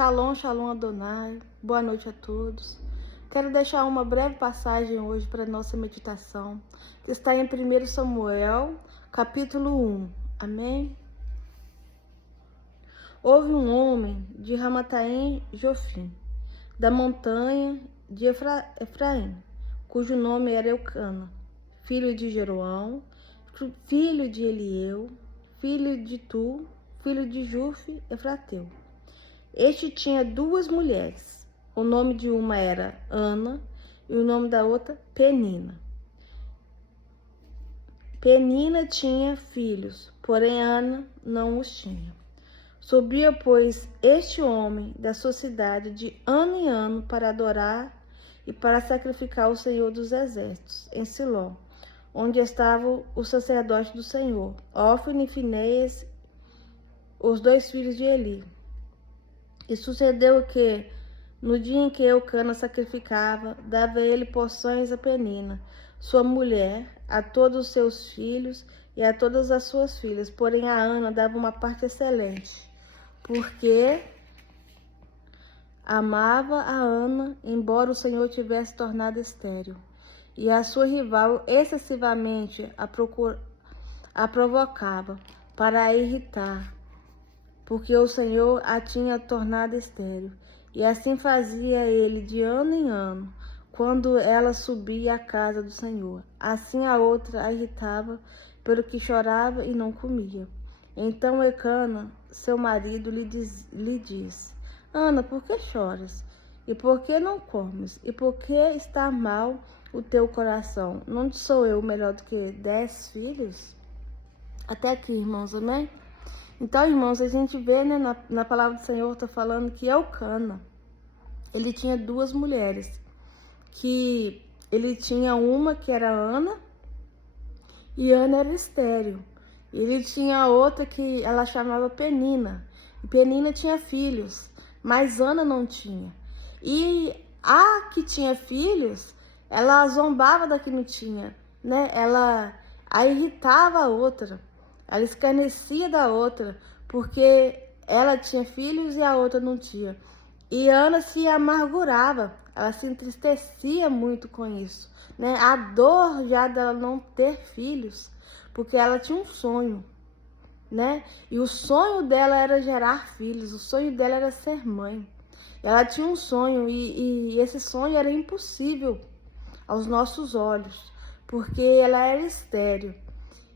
Shalom, shalom Adonai. Boa noite a todos. Quero deixar uma breve passagem hoje para nossa meditação, que está em 1 Samuel, capítulo 1. Amém? Houve um homem de Ramataim Jofim, da montanha de Efraim, cujo nome era Eucana, filho de Jeroão, filho de Elieu, filho de Tu, filho de Jufe, Efrateu. Este tinha duas mulheres. O nome de uma era Ana e o nome da outra Penina. Penina tinha filhos, porém Ana não os tinha. Subia, pois, este homem da sua cidade de ano em ano para adorar e para sacrificar ao Senhor dos Exércitos, em Siló, onde estavam os sacerdotes do Senhor, Ofni e Finéias, os dois filhos de Eli. E sucedeu que, no dia em que Eucana sacrificava, dava ele porções a Penina, sua mulher, a todos os seus filhos e a todas as suas filhas. Porém a Ana dava uma parte excelente, porque amava a Ana, embora o Senhor tivesse tornado estéril, e a sua rival excessivamente a provocava para a irritar, porque o Senhor a tinha tornado estéril. E assim fazia ele de ano em ano, quando ela subia à casa do Senhor. Assim a outra a irritava, pelo que chorava e não comia. Então Eucana, seu marido, lhe diz: Ana, por que choras? E por que não comes? E por que está mal o teu coração? Não sou eu melhor do que 10 filhos? Até aqui, irmãos, amém? Então, irmãos, a gente vê, né, na palavra do Senhor, está falando que Eucana, ele tinha duas mulheres, que ele tinha uma que era Ana, e Ana era estéril. Ele tinha outra que ela chamava Penina, e Penina tinha filhos, mas Ana não tinha. E a que tinha filhos, ela zombava da que não tinha, né? Ela a irritava a outra. Ela escarnecia da outra, porque ela tinha filhos e a outra não tinha. E Ana se amargurava, ela se entristecia muito com isso, né? A dor já dela não ter filhos, porque ela tinha um sonho, né? E o sonho dela era gerar filhos, o sonho dela era ser mãe. Ela tinha um sonho e esse sonho era impossível aos nossos olhos, porque ela era estéril.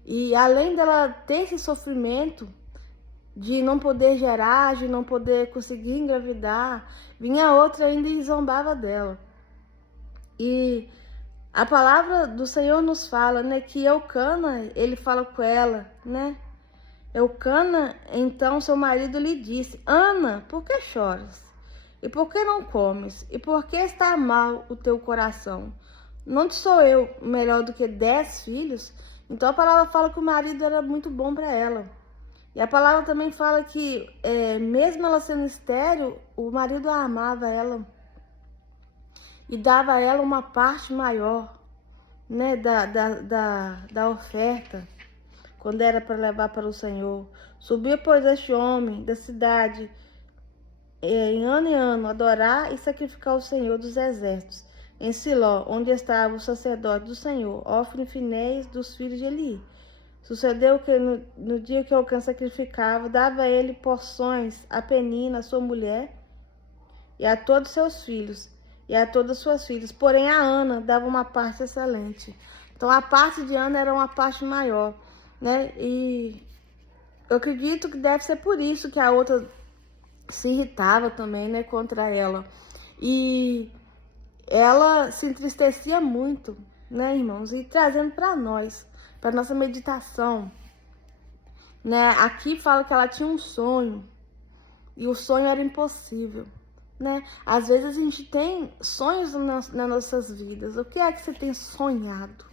E além dela ter esse sofrimento de não poder gerar, de não poder conseguir engravidar, vinha outra ainda e zombava dela. E a palavra do Senhor nos fala, né, que Eucana, ele fala com ela, né? Eucana, então seu marido lhe disse: Ana, por que choras? E por que não comes? E por que está mal o teu coração? Não sou eu melhor do que 10 filhos? Então a palavra fala que o marido era muito bom para ela. E a palavra também fala que, mesmo ela sendo estéril, o marido a amava ela e dava a ela uma parte maior, né, da oferta, quando era para levar para o Senhor. Subia, pois, este homem da cidade, em ano, adorar e sacrificar ao Senhor dos Exércitos, em Siló, onde estava o sacerdote do Senhor, Ofni e Finéias, dos filhos de Eli. Sucedeu que no dia que Eucana sacrificava, dava a ele porções a Penina, sua mulher, e a todos seus filhos, e a todas suas filhas. Porém a Ana dava uma parte excelente. Então a parte de Ana era uma parte maior, né? E eu acredito que deve ser por isso que a outra se irritava também, né, contra ela. E ela se entristecia muito, né, irmãos? E trazendo para nós, para nossa meditação, né? Aqui fala que ela tinha um sonho e o sonho era impossível, né? Às vezes a gente tem sonhos nas nossas vidas. O que é que você tem sonhado?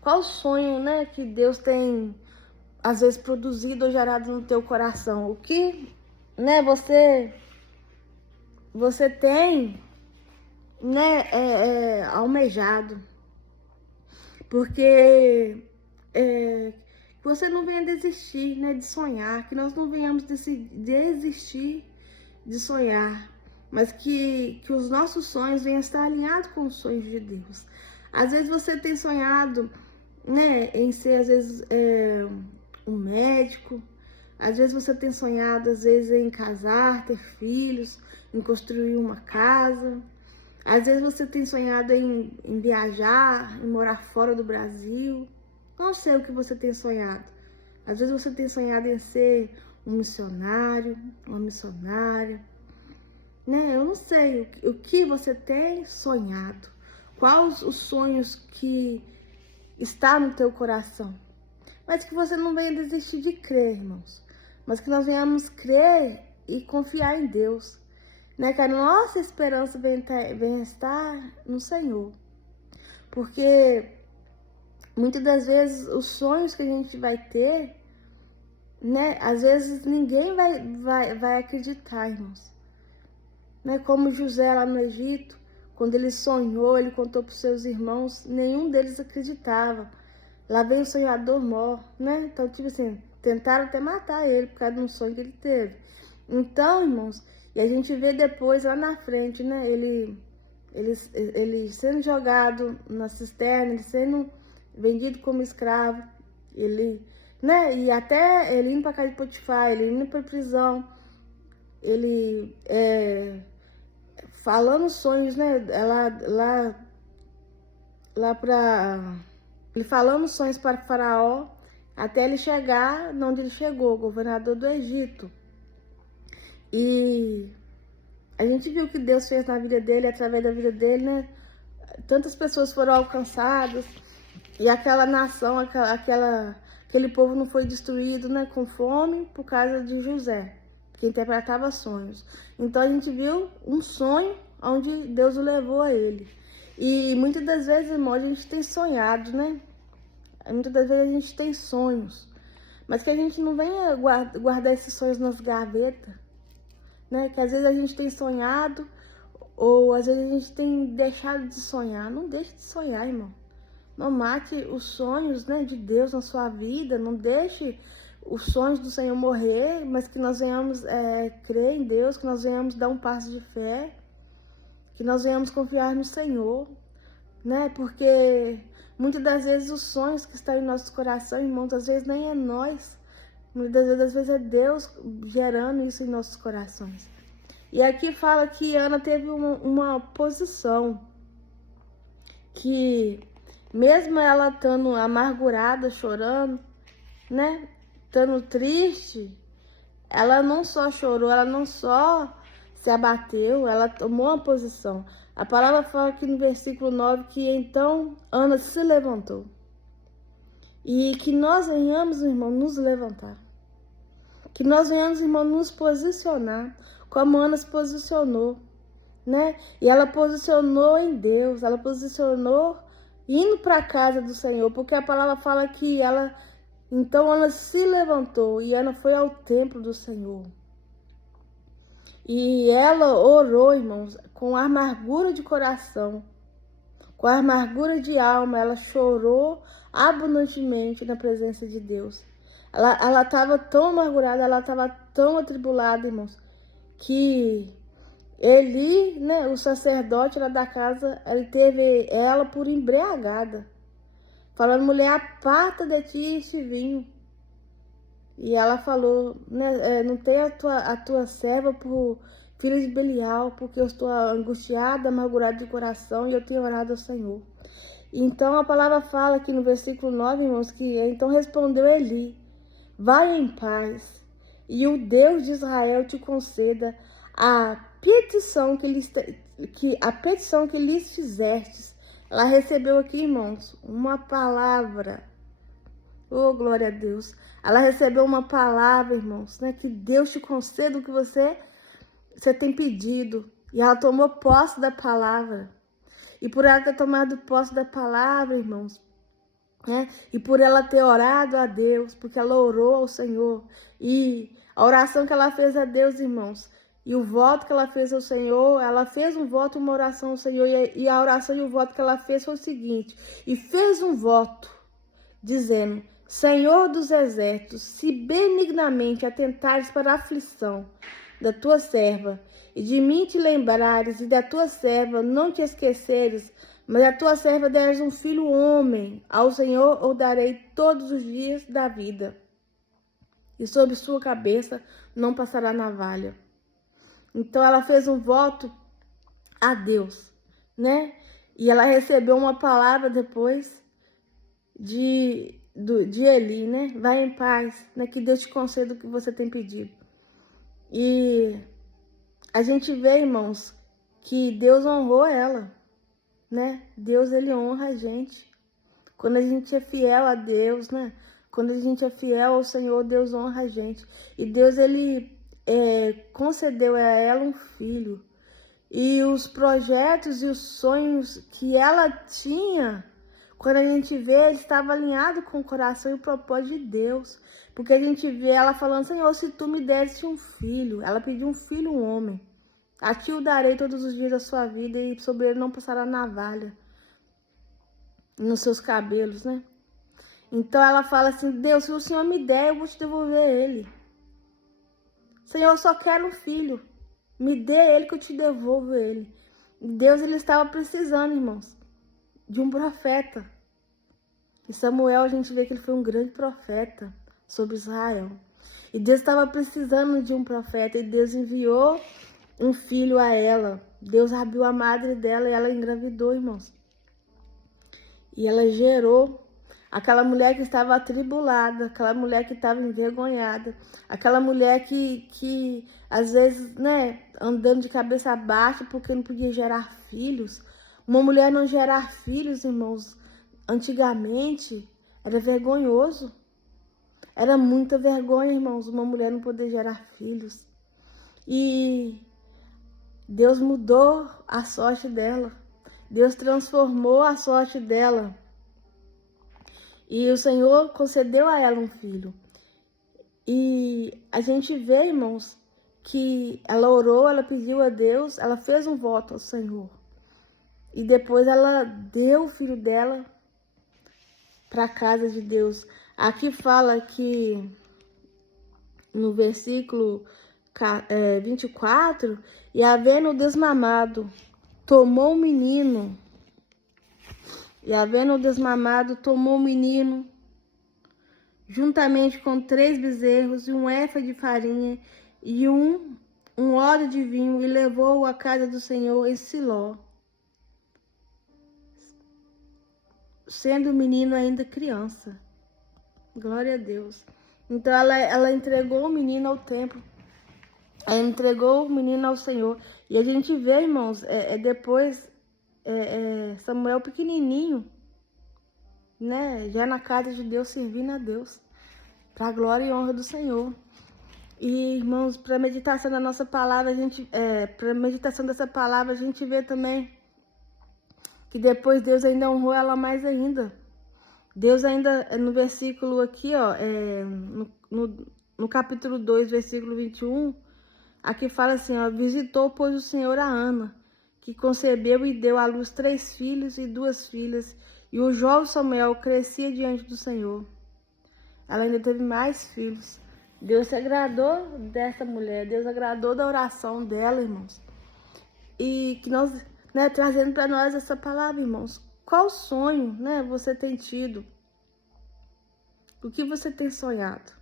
Qual sonho, né, que Deus tem às vezes produzido ou gerado no teu coração? O que, né, você tem, né, almejado? Porque que você não venha desistir, né, de sonhar, que nós não venhamos desistir de sonhar, mas que os nossos sonhos venham estar alinhados com os sonhos de Deus. Às vezes você tem sonhado, né, em ser, às vezes, um médico. Às vezes você tem sonhado, às vezes, em casar, ter filhos, em construir uma casa. Às vezes você tem sonhado em viajar, em morar fora do Brasil. Não sei o que você tem sonhado. Às vezes você tem sonhado em ser um missionário, uma missionária, né? Eu não sei o que você tem sonhado. Quais os sonhos que está no teu coração. Mas que você não venha desistir de crer, irmãos. Mas que nós venhamos crer e confiar em Deus. Né? Que a nossa esperança venha estar no Senhor. Porque muitas das vezes os sonhos que a gente vai ter, né? Às vezes ninguém vai acreditar, irmãos. Né? Como José lá no Egito, quando ele sonhou, ele contou para os seus irmãos, nenhum deles acreditava. Lá veio o sonhador mor, né? Então, tipo assim, tentaram até matar ele por causa de um sonho que ele teve. Então, irmãos, e a gente vê depois, lá na frente, né? Ele sendo jogado na cisterna, ele sendo vendido como escravo, ele, né? E até ele indo para casa de Potifar, ele indo para prisão, ele falando sonhos, né? Lá para... Ele falando sonhos para o faraó, até ele chegar onde ele chegou, governador do Egito. E a gente viu o que Deus fez na vida dele, através da vida dele, né? Tantas pessoas foram alcançadas, e aquela nação, aquele povo não foi destruído, né, com fome por causa de José, que interpretava sonhos. Então a gente viu um sonho onde Deus o levou a ele. E muitas das vezes, irmão, a gente tem sonhado, né? Muitas das vezes a gente tem sonhos, mas que a gente não venha guardar esses sonhos nas gavetas, né? Que às vezes a gente tem sonhado, ou às vezes a gente tem deixado de sonhar. Não deixe de sonhar, irmão. Não mate os sonhos, né, de Deus na sua vida. Não deixe os sonhos do Senhor morrer, mas que nós venhamos crer em Deus, que nós venhamos dar um passo de fé, que nós venhamos confiar no Senhor, né? Porque muitas das vezes os sonhos que estão em nosso coração, irmãos, às vezes nem é nós. Muitas vezes é Deus gerando isso em nossos corações. E aqui fala que Ana teve uma posição que, mesmo ela estando amargurada, chorando, né? Estando triste, ela não só chorou, ela não só se abateu, ela tomou uma posição. A palavra fala aqui no versículo 9 que então Ana se levantou. E que nós venhamos, irmão, nos levantar. Que nós venhamos, irmão, nos posicionar como Ana se posicionou, né? E ela posicionou em Deus, ela posicionou indo para a casa do Senhor, porque a palavra fala que então Ana se levantou e Ana foi ao templo do Senhor. E ela orou, irmãos, com amargura de coração, com amargura de alma. Ela chorou abundantemente na presença de Deus. Ela estava tão amargurada, ela estava tão atribulada, irmãos, que Eli, né, o sacerdote lá da casa, ele teve ela por embriagada, falando: mulher, aparta de ti este vinho. E ela falou, né, não tem a tua serva por filha de Belial, porque eu estou angustiada, amargurada de coração, e eu tenho orado ao Senhor. Então a palavra fala aqui no versículo 9, irmãos, que então respondeu Eli: vai em paz, e o Deus de Israel te conceda a petição que lhes fizestes. Ela recebeu aqui, irmãos, uma palavra. Oh, glória a Deus. Ela recebeu uma palavra, irmãos, né? Que Deus te conceda o que você tem pedido. E ela tomou posse da palavra. E por ela ter tomado posse da palavra, irmãos, né? E por ela ter orado a Deus, porque ela orou ao Senhor. E a oração que ela fez a Deus, irmãos, e o voto que ela fez ao Senhor, ela fez um voto e uma oração ao Senhor. E a oração e o voto que ela fez foi o seguinte: e fez um voto, dizendo: Senhor dos exércitos, se benignamente atentares para a aflição da tua serva, e de mim te lembrares, e da tua serva não te esqueceres, mas a tua serva deres um filho homem, ao Senhor o darei todos os dias da vida, e sobre sua cabeça não passará navalha. Então ela fez um voto a Deus, né? E ela recebeu uma palavra depois de Eli, né? Vai em paz, né? Que Deus te conceda o que você tem pedido. E a gente vê, irmãos, que Deus honrou ela, né? Deus, ele honra a gente. Quando a gente é fiel a Deus, né? Quando a gente é fiel ao Senhor, Deus honra a gente. E Deus, ele concedeu a ela um filho. E os projetos e os sonhos que ela tinha, quando a gente vê, ele estava alinhado com o coração e o propósito de Deus. Porque a gente vê ela falando, Senhor, se tu me desse um filho. Ela pediu um filho, um homem. A ti o darei todos os dias da sua vida e sobre ele não passará navalha nos seus cabelos, né? Então ela fala assim, Deus, se o Senhor me der, eu vou te devolver ele. Senhor, eu só quero um filho. Me dê ele que eu te devolvo ele. Deus, ele estava precisando, irmãos, de um profeta. E Samuel, a gente vê que ele foi um grande profeta sobre Israel. E Deus estava precisando de um profeta. E Deus enviou um filho a ela. Deus abriu a madre dela e ela engravidou, irmãos. E ela gerou aquela mulher que estava atribulada, aquela mulher que estava envergonhada, aquela mulher que às vezes, né, andando de cabeça baixa porque não podia gerar filhos. Uma mulher não gerar filhos, irmãos, antigamente era vergonhoso. Era muita vergonha, irmãos, uma mulher não poder gerar filhos. E Deus mudou a sorte dela. Deus transformou a sorte dela. E o Senhor concedeu a ela um filho. E a gente vê, irmãos, que ela orou, ela pediu a Deus, ela fez um voto ao Senhor. E depois ela deu o filho dela para a casa de Deus. Aqui fala que no versículo 24, e havendo desmamado, tomou o menino. E havendo desmamado, tomou o menino, juntamente com 3 bezerros, e um efa de farinha, e um odre de vinho, e levou-o à casa do Senhor em Siló, sendo o menino ainda criança. Glória a Deus. Então ela entregou o menino ao templo. Ela entregou o menino ao Senhor. E a gente vê, irmãos, depois Samuel pequenininho, né, já na casa de Deus, servindo a Deus, para a glória e honra do Senhor. E, irmãos, para a meditação da nossa palavra, para a meditação dessa palavra, a gente vê também que depois Deus ainda honrou ela mais ainda. Deus ainda, no versículo aqui, ó, no capítulo 2, versículo 21, aqui fala assim, ó, visitou, pois, o Senhor a Ana, que concebeu e deu à luz 3 filhos e 2 filhas, e o jovem Samuel crescia diante do Senhor. Ela ainda teve mais filhos. Deus se agradou dessa mulher, Deus agradou da oração dela, irmãos. E que nós, né, trazendo para nós essa palavra, irmãos. Qual sonho, né, você tem tido? O que você tem sonhado?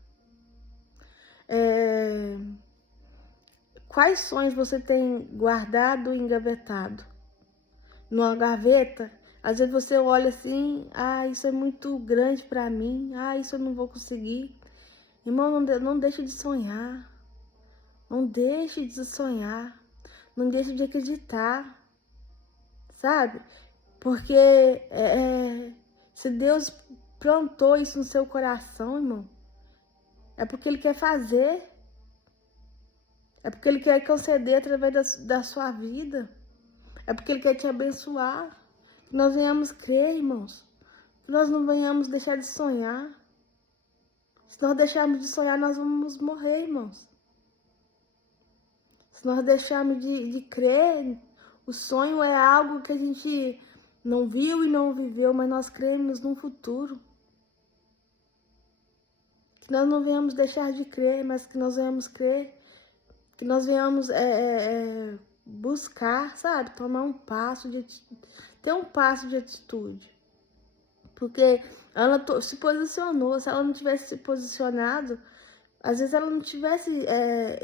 Quais sonhos você tem guardado e engavetado? Numa gaveta? Às vezes você olha assim, isso é muito grande para mim, isso eu não vou conseguir. Irmão, não deixe de sonhar. Não deixe de sonhar. Não deixe de acreditar. Sabe? Porque se Deus plantou isso no seu coração, irmão, é porque Ele quer fazer. É porque Ele quer conceder através da sua vida. É porque Ele quer te abençoar. Que nós venhamos crer, irmãos. Que nós não venhamos deixar de sonhar. Se nós deixarmos de sonhar, nós vamos morrer, irmãos. Se nós deixarmos de crer, o sonho é algo que a gente não viu e não viveu, mas nós cremos num futuro. Que nós não venhamos deixar de crer, mas que nós venhamos crer. Que nós venhamos buscar, sabe? Tomar um passo de ter um passo de atitude. Porque ela se posicionou. Se ela não tivesse se posicionado, às vezes ela não tivesse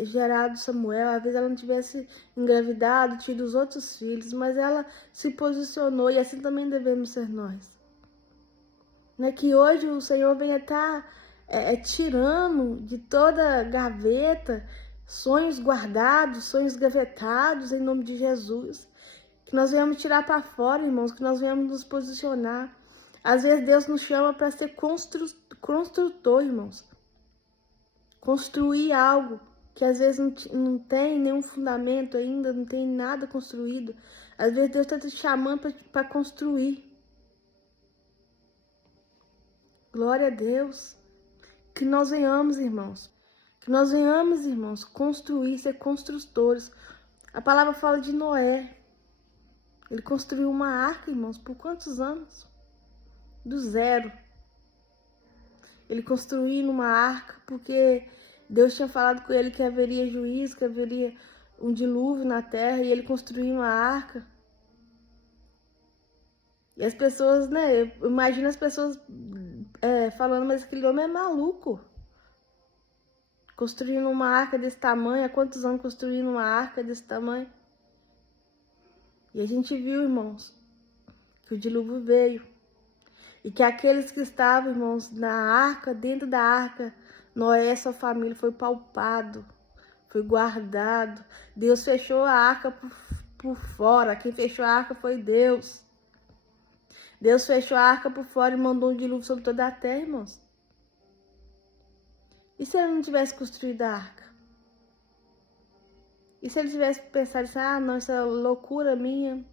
gerado Samuel, às vezes ela não tivesse engravidado, tido os outros filhos, mas ela se posicionou e assim também devemos ser nós. Né? Que hoje o Senhor venha estar tirando de toda gaveta sonhos guardados, sonhos gavetados em nome de Jesus. Que nós venhamos tirar para fora, irmãos, que nós venhamos nos posicionar. Às vezes Deus nos chama para ser construtor, irmãos. Construir algo que às vezes não tem nenhum fundamento ainda, não tem nada construído. Às vezes Deus está te chamando para construir. Glória a Deus. Que nós venhamos, irmãos. Que nós venhamos, irmãos, construir, ser construtores. A palavra fala de Noé. Ele construiu uma arca, irmãos, por quantos anos? Do zero. Ele construiu uma arca porque Deus tinha falado com ele que haveria juízo, que haveria um dilúvio na terra, e ele construiu uma arca. E as pessoas, né, imagina as pessoas falando, mas aquele homem é maluco. Construindo uma arca desse tamanho, há quantos anos construindo uma arca desse tamanho? E a gente viu, irmãos, que o dilúvio veio. E que aqueles que estavam, irmãos, na arca, dentro da arca, Noé e sua família foi palpado, foi guardado. Deus fechou a arca por fora. Quem fechou a arca foi Deus. Deus fechou a arca por fora e mandou um dilúvio sobre toda a terra, irmãos. E se ele não tivesse construído a arca? E se ele tivesse pensado assim, ah, não, essa loucura minha,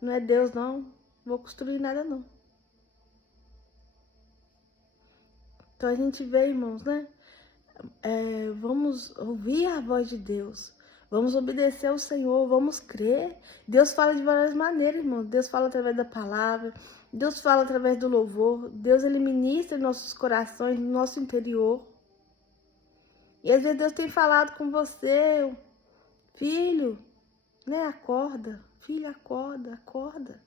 não é Deus não, vou construir nada não. Então a gente vê, irmãos, né? Vamos ouvir a voz de Deus. Vamos obedecer ao Senhor, vamos crer. Deus fala de várias maneiras, irmão. Deus fala através da palavra, Deus fala através do louvor. Deus, ele ministra em nossos corações, no nosso interior. E às vezes Deus tem falado com você, filho, né? Acorda, filho, acorda, acorda.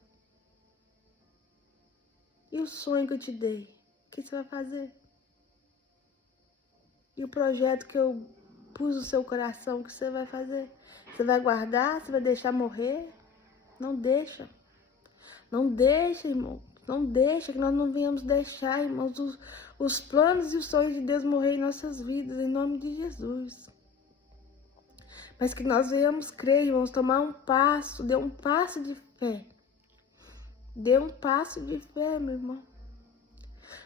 E o sonho que eu te dei, o que você vai fazer? E o projeto que eu pus no seu coração, o que você vai fazer? Você vai guardar? Você vai deixar morrer? Não deixa. Não deixa, irmão. Não deixa, que nós não venhamos deixar, irmãos, os planos e os sonhos de Deus morrer em nossas vidas, em nome de Jesus. Mas que nós venhamos crer, irmãos, tomar um passo, dê um passo de fé. Dê um passo de fé, meu irmão.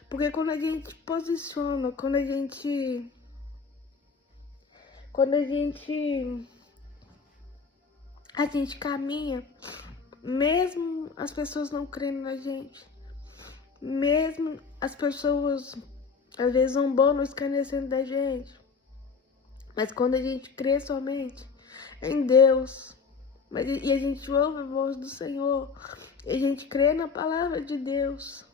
Porque quando a gente posiciona, quando a gente caminha, mesmo as pessoas não crendo na gente, mesmo as pessoas às vezes zombando, escarnecendo da gente, mas quando a gente crê somente em Deus, e a gente ouve a voz do Senhor, e a gente crê na palavra de Deus,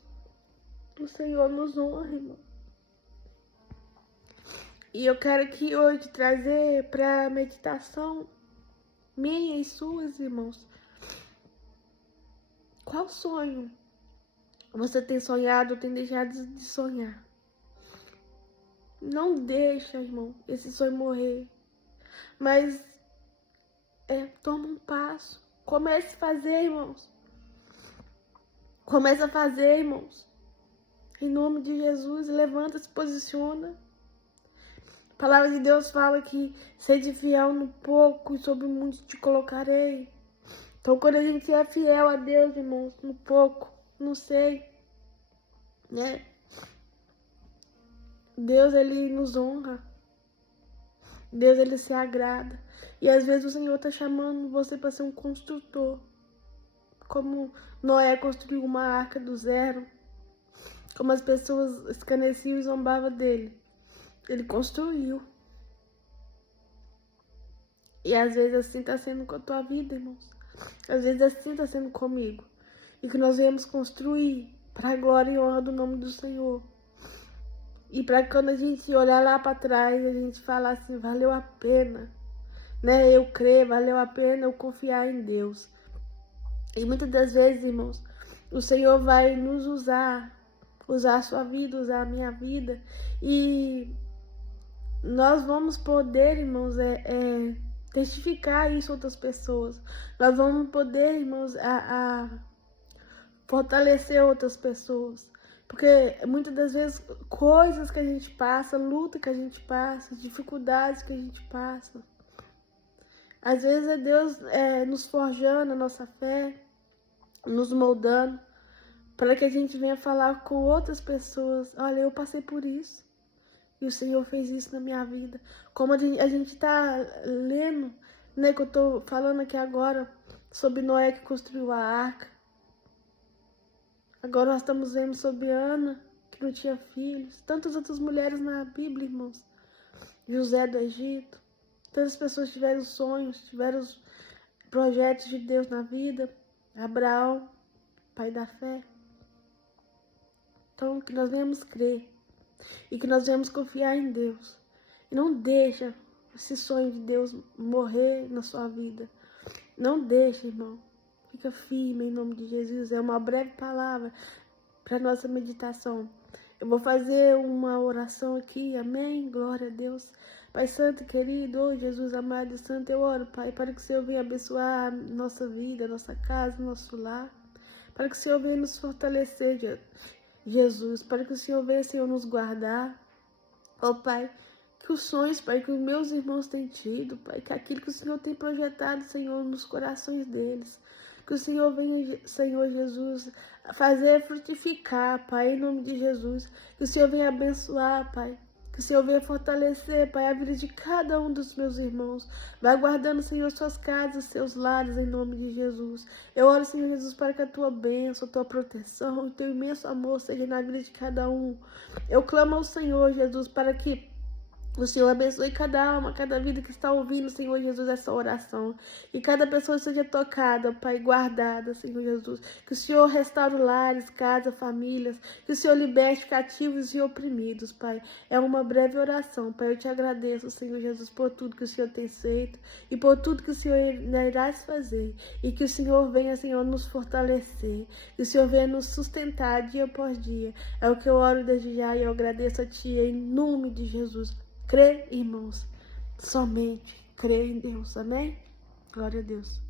o Senhor nos honra, irmão. E eu quero aqui hoje trazer para meditação minha e suas, irmãos. Qual sonho você tem sonhado ou tem deixado de sonhar? Não deixa, irmão, esse sonho morrer. Mas toma um passo. Comece a fazer, irmãos. Comece a fazer, irmãos. Em nome de Jesus, levanta, se posiciona. A palavra de Deus fala que sede fiel no pouco e sobre muito te colocarei. Então, quando a gente é fiel a Deus, irmãos, no pouco, não sei, né? Deus, ele nos honra. Deus, ele se agrada. E às vezes o Senhor está chamando você para ser um construtor. Como Noé construiu uma arca do zero. Como as pessoas escarneciam e zombavam dele. Ele construiu. E às vezes assim está sendo com a tua vida, irmãos. Às vezes assim está sendo comigo. E que nós viemos construir para a glória e honra do nome do Senhor. E para quando a gente olhar lá para trás, a gente falar assim, valeu a pena, né? Eu crer, valeu a pena eu confiar em Deus. E muitas das vezes, irmãos, o Senhor vai nos usar a sua vida, usar a minha vida, e nós vamos poder, irmãos, testificar isso a outras pessoas. Nós vamos poder, irmãos, a fortalecer outras pessoas. Porque muitas das vezes, coisas que a gente passa, luta que a gente passa, dificuldades que a gente passa, às vezes é Deus nos forjando a nossa fé, nos moldando, para que a gente venha falar com outras pessoas. Olha, eu passei por isso. E o Senhor fez isso na minha vida. Como a gente está lendo, né, que eu estou falando aqui agora, sobre Noé que construiu a arca. Agora nós estamos vendo sobre Ana, que não tinha filhos. Tantas outras mulheres na Bíblia, irmãos. José do Egito. Tantas pessoas tiveram sonhos, tiveram os projetos de Deus na vida. Abraão, pai da fé. Então, que nós venhamos crer. E que nós venhamos confiar em Deus. E não deixa esse sonho de Deus morrer na sua vida. Não deixa, irmão. Fica firme em nome de Jesus. É uma breve palavra para nossa meditação. Eu vou fazer uma oração aqui. Amém? Glória a Deus. Pai Santo e querido, oh Jesus amado e santo, eu oro, Pai, para que o Senhor venha abençoar a nossa vida, nossa casa, nosso lar. Para que o Senhor venha nos fortalecer, Jesus. Para que o Senhor venha, Senhor, nos guardar. Oh, Pai, que os sonhos, Pai, que os meus irmãos têm tido, Pai, que aquilo que o Senhor tem projetado, Senhor, nos corações deles. Que o Senhor venha, Senhor Jesus, fazer frutificar, Pai, em nome de Jesus. Que o Senhor venha abençoar, Pai. Que o Senhor venha fortalecer, Pai, a vida de cada um dos meus irmãos. Vai guardando, Senhor, suas casas, seus lares, em nome de Jesus. Eu oro, Senhor Jesus, para que a tua bênção, a tua proteção, o teu imenso amor seja na vida de cada um. Eu clamo ao Senhor, Jesus, para que o Senhor abençoe cada alma, cada vida que está ouvindo, Senhor Jesus, essa oração. E cada pessoa seja tocada, Pai, guardada, Senhor Jesus. Que o Senhor restaure lares, casas, famílias. Que o Senhor liberte cativos e oprimidos, Pai. É uma breve oração, Pai. Eu te agradeço, Senhor Jesus, por tudo que o Senhor tem feito e por tudo que o Senhor irá fazer. E que o Senhor venha, Senhor, nos fortalecer. Que o Senhor venha nos sustentar dia após dia. É o que eu oro desde já e eu agradeço a Ti em nome de Jesus. Crê, irmãos, somente crê em Deus, amém? Glória a Deus.